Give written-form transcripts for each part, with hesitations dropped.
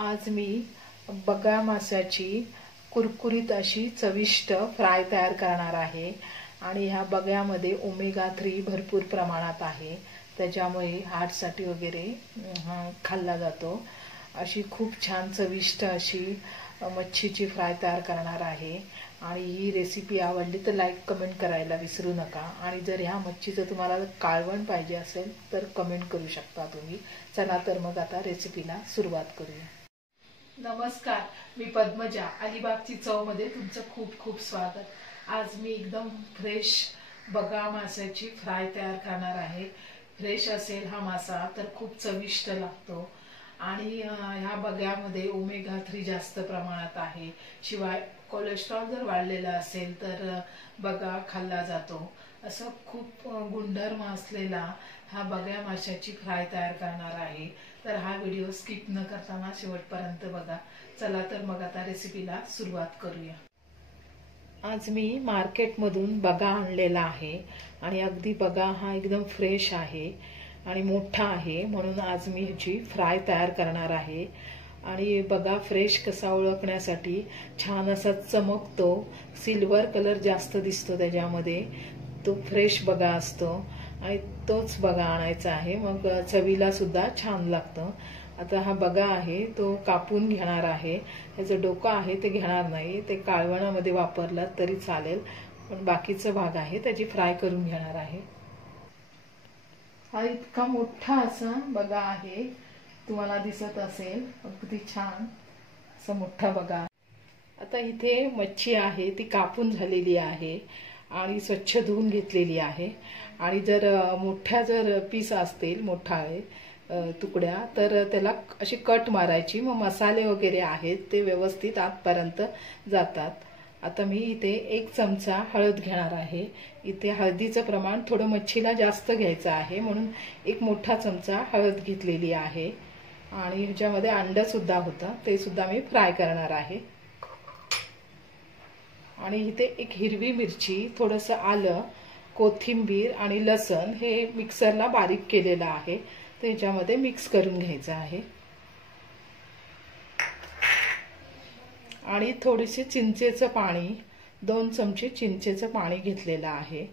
आज मी बगा माशाची कुरकुरीत अशी चविष्ट फ्राय तयार करणार आहे आणि ह्या बग्यामध्ये ओमेगा 3 भरपूर प्रमाणात आहे, त्याच्यामुळे हार्टसाठी वगैरे खाल्ला जातो। अशी खूप छान चविष्ट अशी मच्छीची फ्राय तयार करणार आहे आणि ही रेसिपी आवडली तर लाईक कमेंट करायला विसरू नका आणि जर ह्या मच्छीचं तुम्हाला काळवण पाहिजे असेल तर कमेंट करू शकता तुम्ही। चला तर मग आता रेसिपीला सुरुवात करूया। नमस्कार, मी पद्मजा, अलिबागची चव मध्ये तुमचं खूप खूप स्वागत। आज मी एकदम फ्रेश बगा माशाची फ्राय तयार करणार आहे। फ्रेश असेल हा मासा तर खूप चविष्ट लागतो आणि ह्या बग्यामध्ये ओमेगा 3 जास्त प्रमाणात आहे। शिवाय कोलेस्ट्रॉल जर वाढलेला असेल तर बगा खाल्ला जातो। असं खूप गुणधर्म असलेला हा बग्या माशाची फ्राय तयार करणार आहे, तर हा व्हिडिओ स्किप न करता शेवटपर्यंत बघा। चला तर मग आता रेसिपीला सुरुवात करूया। आज मी मार्केटमधून बगा आणलेला आहे आणि अगदी बगा हा एकदम फ्रेश आहे आणि मोठा आहे, म्हणून आज मी ह्याची फ्राय तयार करणार आहे। आणि बगा फ्रेश कसा ओळखण्यासाठी छान असा चमकतो, सिल्वर कलर जास्त दिसतो त्याच्यामध्ये, तो फ्रेश बगा असतो आणि तोच बगा आणायचा आहे, मग चवीला सुद्धा छान लागतं। आता हा बगा आहे तो कापून घेणार आहे, त्याचं डोकं आहे ते घेणार नाही, ते काळवणामध्ये वापरला तरी चालेल, पण बाकीचा भाग आहे त्याची फ्राय करून घेणार आहे। हा इतका मोठा असा बगा आहे, तुम्हाला दिसत असेल, अगदी छान असा मोठा बगा। आता इथे मच्छी आहे ती कापून झालेली आहे आणि स्वच्छ धुवून घेतलेली आहे आणि जर मोठ्या जर पीस असतील, मोठा आहे तुकड्या, तर त्याला अशी कट मारायची, मग मसाले वगैरे आहेत ते व्यवस्थित आतपर्यंत जातात। आता मी इथे 1 चमचा हळद घेणार आहे। इथे हळदीचं प्रमाण थोडं मच्छीला जास्त घ्यायचं आहे, म्हणून 1 मोठा चमचा हळद घेतलेली आहे आणि ह्याच्यामध्ये अंड सुद्धा होतं, ते सुद्धा मी फ्राय करणार आहे। आणि इथे 1 हिरवी मिरची, थोडंसं आलं, कोथिंबीर आणि लसण हे मिक्सरला बारीक केलेलं आहे, त्याच्यामध्ये मिक्स करून घ्यायचं आहे। आणि थोडीशी चिंचेचं पाणी, 2 चमचे चिंचेचं पाणी घेतलेलं आहे।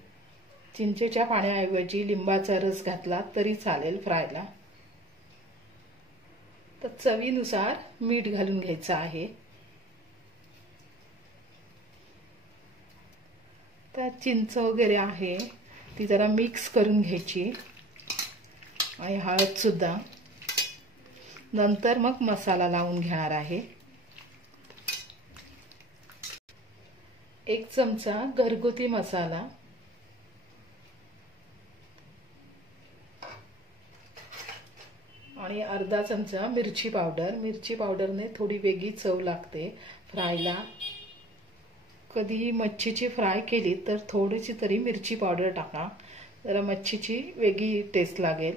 चिंचेच्या पाण्याऐवजी लिंबाचा रस घातला तरी चालेल फ्रायला। तर चवीनुसार मीठ घालून घ्यायचं आहे। तर चिंच वगैरे आहे ती जरा मिक्स करून घ्यायची आणि हळद सुद्धा, नंतर मग मसाला लावून घेणार आहे। 1 चमचा घरगुती मसाला, आणि अर्धा चमचा मिरची पावडर। मिरची पावडरने थोडी वेगळी चव लागते फ्रायला। कधीही मच्छीची फ्राय केली तर थोडीशी तरी मिरची पावडर टाका, जरा मच्छीची वेगळी टेस्ट लागेल।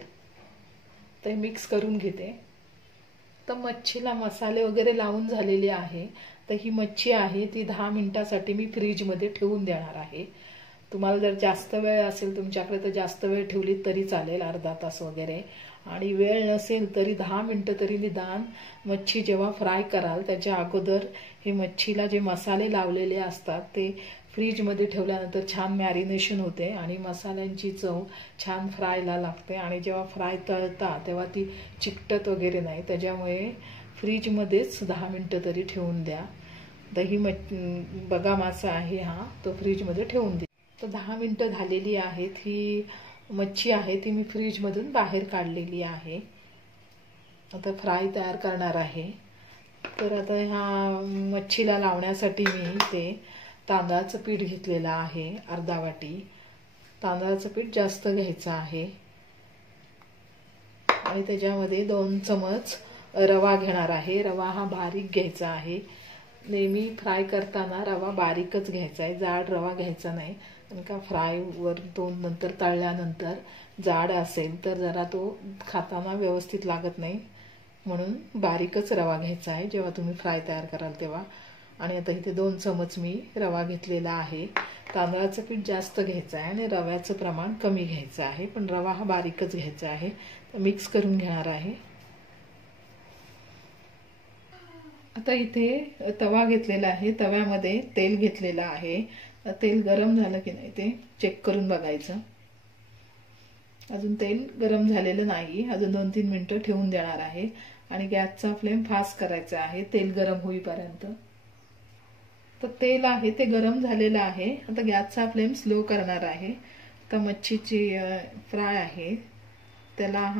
तर मिक्स करून घेते। तर मच्छीला मसाले वगैरे लावून झालेले आहे, तर ही मच्छी आहे ती 10 मिनिटांसाठी मी फ्रीजमध्ये ठेवून देणार आहे। तुम्हाला जर जास्त वेळ असेल तुमच्याकडे तर जास्त वेळ ठेवली तरी चालेल, अर्धा तास वगैरे, आणि वेळ नसेल तरी 10 मिनिटं तरी निदान मच्छी जेव्हा फ्राय कराल त्याच्या अगोदर हे मच्छीला जे मसाले लावलेले असतात ते फ्रीजमध्ये ठेवल्यानंतर छान मॅरिनेशन होते आणि मसाल्यांची चव छान फ्रायला लागते आणि जेव्हा फ्राय तळता तेव्हा ती चिकटत वगैरे नाही, त्याच्यामुळे फ्रीजमध्येच 10 मिनिटं तरी ठेवून द्या। दही बगा मासा आहे हा, तो फ्रीजमध्ये ठेवून दे। तर 10 मिनिटं झालेली आहेत, ही मच्छी आहे ती मी फ्रीजमधून बाहेर काढलेली आहे। आता फ्राय तयार करणार आहे। तर आता ह्या मच्छीला लावण्यासाठी मी ते तांदळाचं पीठ घेतलेलं आहे, अर्धा वाटी। तांदळाचं पीठ जास्त घ्यायचं आहे आणि त्याच्यामध्ये 2 चमच रवा घेणार आहे। रवा हा बारीक घ्यायचा आहे, नेहमी फ्राय करताना रवा बारीकच घ्यायचा आहे, जाड रवा घ्यायचा नाही, कारण का फ्रायवर तो नंतर तळल्यानंतर जाड असेल तर जरा तो खाताना व्यवस्थित लागत नाही, म्हणून बारीकच रवा घ्यायचा आहे जेव्हा तुम्ही फ्राय तयार कराल तेव्हा। आणि आता इथे 2 चमच मी रवा घेतलेला आहे। तांदळाचं पीठ जास्त घ्यायचं आहे आणि रव्याचं प्रमाण कमी घ्यायचं आहे, पण रवा हा बारीकच घ्यायचा आहे। तर मिक्स करून घेणार आहे। आता इथे तवा घेतलेला आहे, तव्यामध्ये तेल घेतलेलं आहे. तेल गरम झालं की नाही ते चेक करून बघायचं. अजून तेल गरम झालेलं नाही, अजून 2-3 मिनिटं ठेवून देणार आहे आणि गॅसचा फ्लेम फास्ट करायचा आहे तेल गरम होईपर्यंत. तर तेल आहे ते गरम झालेलं आहे. आता गॅसचा फ्लेम स्लो करणार आहे. तर मच्छीची फ्राय आहे त्याला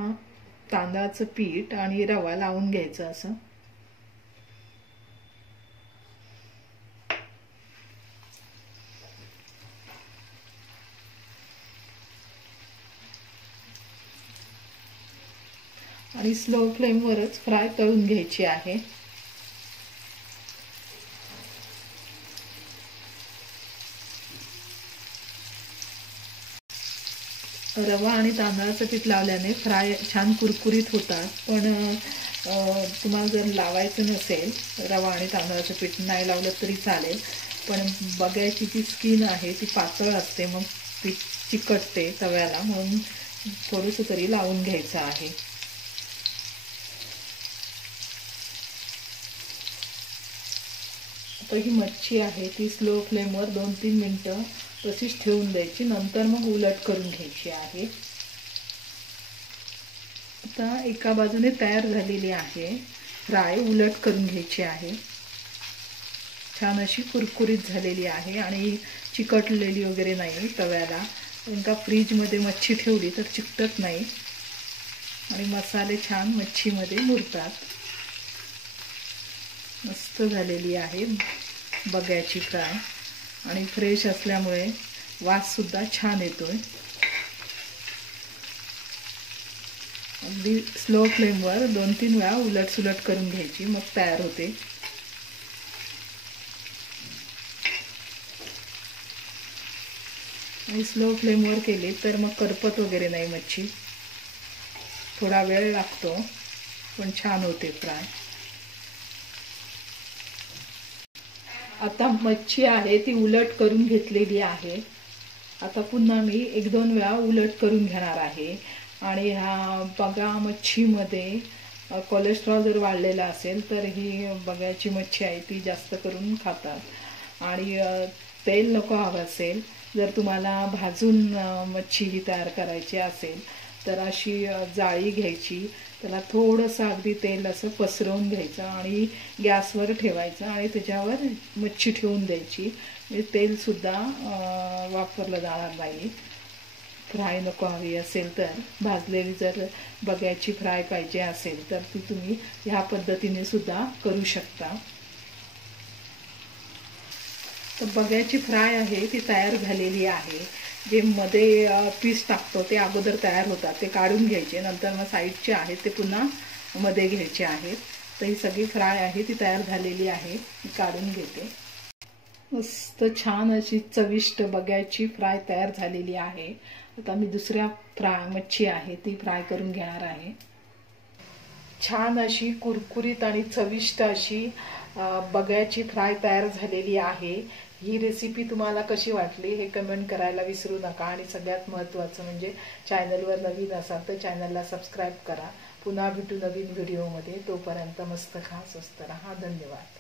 तांदळाचं पीठ आणि रवा लावून घ्यायचं असं. आणि स्लो फ्लेमवरच फ्राय तळून घ्यायची आहे. रवा आणि तांदळाचं पीठ लावल्याने फ्राय छान कुरकुरीत होतात. पण तुम्हाला जर लावायचं नसेल रवा आणि तांदळाचं पीठ नाही लावलं तरी चालेल. पण बघ्याची जी स्किन आहे ती पातळ असते, मग ती चिकटते तव्याला, म्हणून थोडंसं तरी लावून घ्यायचं आहे. आता ही मच्छी आहे ती स्लो फ्लेमवर 2-3 मिनिटं तशीच ठेवून द्यायची, नंतर मग उलट करून घ्यायची आहे. आता एका बाजूने तयार झालेली आहे फ्राय, उलट करून घ्यायची आहे. छान अशी कुरकुरीत झालेली आहे आणि चिकटलेली वगैरे नाही तव्याला. एका फ्रीजमध्ये मच्छी ठेवली तर चिकटत नाही आणि मसाले छान मच्छीमध्ये मुरतात. मस्त झालेली आहे बघ्याची फ्राय आणि फ्रेश असल्यामुळे वास सुद्धा छान येतोय. अगदी स्लो फ्लेमवर 2-3 वेळा उलट सुलट करून घ्यायची, मग तयार होते. आणि स्लो फ्लेमवर केली तर मग करपत वगैरे नाही मच्छी. थोडा वेळ लागतो पण छान होते फ्राय. आता मच्छी आहे ती उलट करून घेतलेली आहे. आता पुन्हा मी 1-2 वेळा उलट करून घेणार आहे. आणि ह्या बगा मच्छीमध्ये कोलेस्ट्रॉल जर वाढलेला असेल तर ही बघ्याची मच्छी आहे ती जास्त करून खातात. आणि तेल नको हवं असेल, जर तुम्हाला भाजून मच्छी ही तयार करायची असेल तर अशी जाळी घ्यायची, त्याला थोडंसं अगदी तेल असं पसरवून घ्यायचं आणि गॅसवर ठेवायचं आणि त्याच्यावर मच्छी ठेवून द्यायची. म्हणजे तेलसुद्धा वापरलं जाणार नाही. फ्राय नको हवी असेल तर, भाजलेली जर बघ्याची फ्राय पाहिजे असेल तर ती तुम्ही ह्या पद्धतीने सुद्धा करू शकता. तर बघ्याची फ्राय आहे ती तयार झालेली आहे. जे मध्ये पीस टाकतो ते अगोदर तयार होतात, ते काढून घ्यायचे, नंतर मग साईडचे आहेत ते पुन्हा मध्ये घ्यायचे आहेत. तर ही सगळी फ्राय आहे ती तयार झालेली आहे, ती काढून घेते. मस्त छान अशी चविष्ट बघ्याची फ्राय तयार झालेली आहे. आता मी दुसऱ्या मच्छी आहे ती फ्राय करून घेणार आहे. छान अशी कुरकुरीत आणि चविष्ट अशी बघ्याची फ्राय तयार झालेली आहे. ही रेसिपी तुम्हाला कशी वाटली हे कमेंट करायला विसरू नका. आणि सगळ्यात महत्त्वाचं म्हणजे चॅनलवर नवीन असाल तर चॅनलला सबस्क्राईब करा. पुन्हा भेटू नवीन व्हिडिओमध्ये. तोपर्यंत मस्त खा, स्वस्त राहा. धन्यवाद.